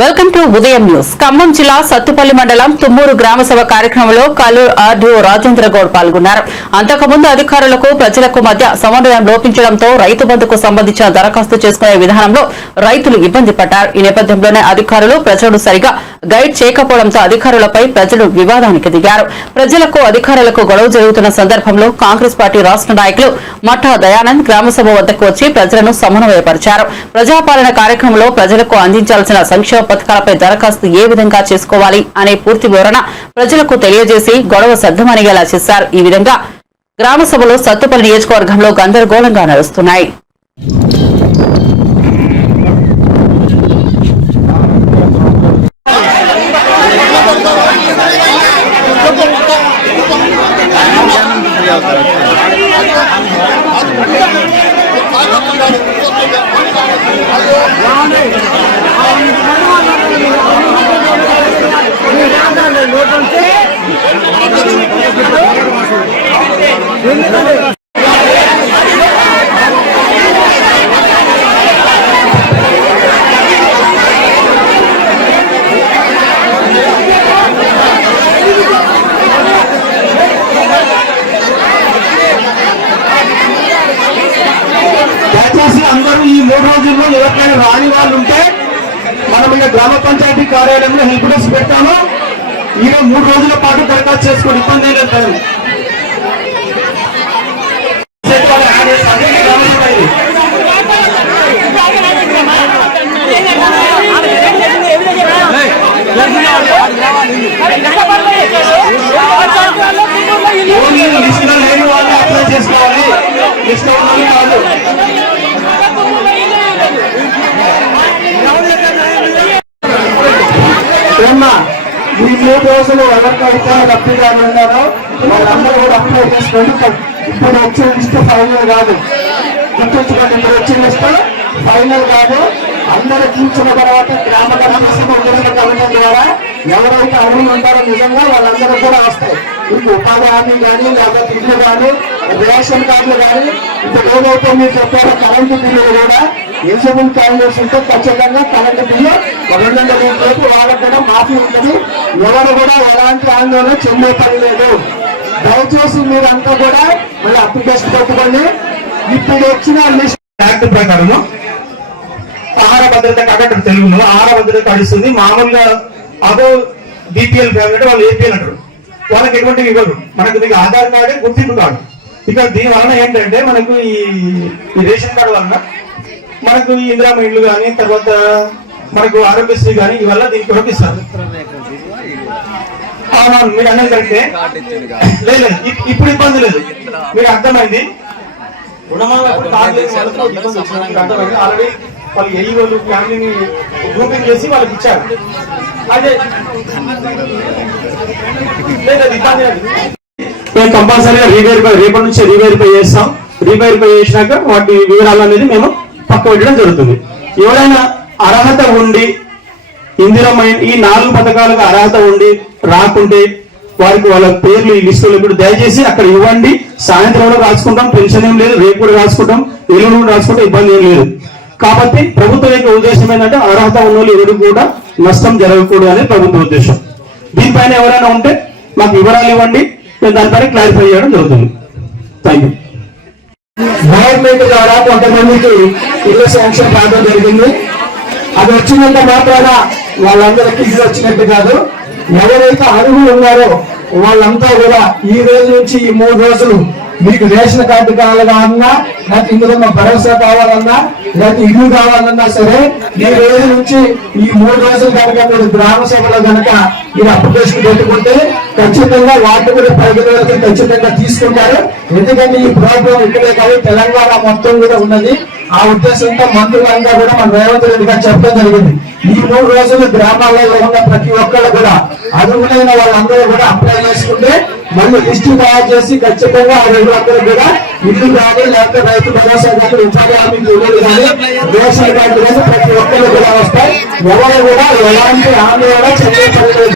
Welcome to Udayam news Khammam జిల్లా సత్తుపల్లి మండలం తుమ్మూరు గ్రామ సభ కార్యక్రమంలో కల్లూరు ఆర్డీఓ రాజేంద్ర గౌడ్ పాల్గొన్నారు. అంతకుముందు అధికారులకు ప్రజలకు మధ్య సమన్వయం లోపించడంతో రైతు బంధుకు సంబంధించిన దరఖాస్తు చేసుకునే విధానంలో రైతులు ఇబ్బంది పడ్డారు. ఈ నేపథ్యంలోనే అధికారులు ప్రజలు సరిగా గైడ్ చేయకపోవడంతో అధికారులపై ప్రజలు వివాదానికి దిగారు. ప్రజలకు అధికారులకు గొడవ జరుగుతున్న సందర్భంలో కాంగ్రెస్ పార్టీ రాష్ట్ర నాయకులు మఠా దయానంద్ గ్రామసభ వద్దకు వచ్చి ప్రజలను సమన్వయపరిచారు. ప్రజాపాలన కార్యక్రమంలో ప్రజలకు అందించాల్సిన సంక్షేమ పథకాలపై దరఖాస్తు ఏ విధంగా చేసుకోవాలి అనే పూర్తి వివరణ ప్రజలకు తెలియజేసి గొడవ సద్దమనిగేలా చేశారు. ఈ విధంగా గ్రామసభలో సత్తుపల్లి నియోజకవర్గంలో గందరగోళంగా నడుస్తున్నాయి దయచేసి అందరూ ఈ మూడు ఎవరికైనా రాని వాళ్ళు ఉంటే మనం ఇక గ్రామ పంచాయతీ కార్యాలయంలో హెల్ప్ డెస్క్ పెట్టాము ఇక మూడు రోజుల పాటు దరఖాస్తు చేసుకుని ఇబ్బంది లేదు. లిస్టులో లేని వాళ్ళు అప్లై చేసుకోవాలి. వాళ్ళు కాదు. ఏమ్మా ఈ మూడు రోజులు ఎవరికైతే లబ్ధిదారులు ఉన్నారో వాళ్ళందరూ కూడా అప్లై చేసుకోండి. ఇప్పుడు వచ్చే లిస్ట్ ఫైనల్ కాదు. గుర్తుంచుకోండి ఇప్పుడు వచ్చే లిస్ట్ ఫైనల్ కాదు. అందరికి ఇచ్చిన తర్వాత గ్రామ కమిషన్ ఉద్యోగ కమిషన్ ద్వారా ఎవరైతే అర్హులు ఉంటారో నిజంగా వాళ్ళందరూ కూడా వస్తాయి. మీకు ఉపాధి హామీ కానీ లేకపోతే ఇల్లు కానీ రేషన్ కార్డులు కానీ ఇప్పుడు ఏదైతే మీరు చెప్పారో కరెంటు బిల్లులు కూడా ఎలిజిబుల్ క్యాండిడేట్స్ ఉంటే ఖచ్చితంగా కరెంట్ బిల్లు రెండు వందల రేపు వాళ్ళకి కూడా మాఫీ ఉంటుంది. ఎవరు కూడా ఎలాంటి ఆందోళన చెందే పని లేదు దయచేసి మీరంతా కూడా మళ్ళీ అప్లికేషన్ పెట్టుకోండి. ఇప్పుడు వచ్చిన లిస్ట్ యాక్ట్ ఆహార భద్రత కాకంటారు తెలుగులో ఆహార భద్రత కడుస్తుంది మామూలుగా అదో బీపీఎల్ ఫ్యామిలీ వాళ్ళు ఏపీఎల్ అంటారు. వాళ్ళకి ఎటువంటి ఇవ్వరు మనకు మీకు ఆధార్ కార్డే గుర్తింపు కార్డు. ఇక దీని వలన ఏంటంటే మనకు ఈ ఈ రేషన్ కార్డు వలన మనకు ఈ ఇందిరామ కానీ తర్వాత మనకు ఆరోగ్యశ్రీ కానీ ఇవల్ల దీనికి కొరకు ఇస్తారు. అవునవును మీరు అనేది కరెక్టే. లేదు ఇప్- ఇప్పుడు ఇబ్బంది లేదు. మీకు అర్థమైంది? వాళ్ళకి ఆల్రెడీ వాళ్ళు ఏ వాళ్ళు ఫ్యామిలీని గ్రూపింగ్ చేసి వాళ్ళకి ఇచ్చారు. అదే లేదు ఇబ్బంది మేము కంపల్సరీగా రీవెరిఫై రేపటి నుంచి రీవెరిఫై చేస్తాం. రీవెరిఫై చేసినాక వాటి వివరాలు అనేది మేము పక్క పెట్టడం జరుగుతుంది. ఎవరైనా అర్హత ఉండి ఇందిరమ్మ ఈ నాలుగు పథకాలకు అర్హత ఉండి రాకుంటే వారికి వాళ్ళ పేర్లు ఈ లిస్టులు ఇప్పుడు దయచేసి అక్కడ ఇవ్వండి. సాయంత్రం కూడా రాసుకుంటాం పెన్షన్ ఏం లేదు రేపు కూడా రాసుకుంటాం ఎల్లుండి కూడా ఇబ్బంది ఏం లేదు. కాబట్టి ప్రభుత్వం యొక్క ఉద్దేశం ఏంటంటే అర్హత ఉన్న వాళ్ళు ఎవరు కూడా నష్టం జరగకూడదు అనేది ప్రభుత్వ ఉద్దేశం. దీనిపైన ఎవరైనా ఉంటే మాకు వివరాలు ఇవ్వండి. నేను దానిపైన క్లారిఫై చేయడం జరుగుతుంది. థ్యాంక్ యూ గవర్నమెంట్ ద్వారా కొంతమందికి ఇల్లు శాంక్షన్ కావడం జరిగింది. అది వచ్చినంత మాత్రాన వాళ్ళందరికీ ఇల్లు వచ్చినట్టు కాదు. ఎవరైతే అర్హులు ఉన్నారో వాళ్ళంతా కూడా ఈ రోజు నుంచి ఈ మూడు రోజులు మీకు రేషన్ కార్డు కావాలన్నా లేకపోతే ఇందులో మా భరోసా కావాలన్నా లేకపోతే ఇల్లు కావాలన్నా సరే ఈ రోజు నుంచి ఈ మూడు రోజులు కనుక మీరు గ్రామ సభలో కనుక మీరు అప్లికేషన్ పెట్టుకుంటే ఖచ్చితంగా వాటిని కూడా పరిగణలోకి ఖచ్చితంగా తీసుకుంటారు. ఎందుకంటే ఈ ప్రోగ్రాం ఇక్కడే కాదు తెలంగాణ మొత్తం కూడా ఉన్నది. ఆ ఉద్దేశంతో మంత్రులంగా కూడా మన రేవంత్ రెడ్డి గారు చెప్పడం జరిగింది. ఈ మూడు రోజులు గ్రామాలలో ఉన్న ప్రతి ఒక్కళ్ళు కూడా అర్హులైన వాళ్ళందరూ కూడా అప్లై చేసుకుంటే మళ్ళీ లిస్టు తయారు చేసి ఖచ్చితంగా ఆ రోజులందరూ కూడా ఇల్లు కానీ లేకపోతే రైతు భరోసా కానీ ఉపాధి హామీ ఇల్లు కానీ రేషన్ కార్డు కానీ ప్రతి ఒక్కరు కూడా వస్తాయి. ఎవరు కూడా ఎలాంటి హామీ కూడా చెల్లించలేదు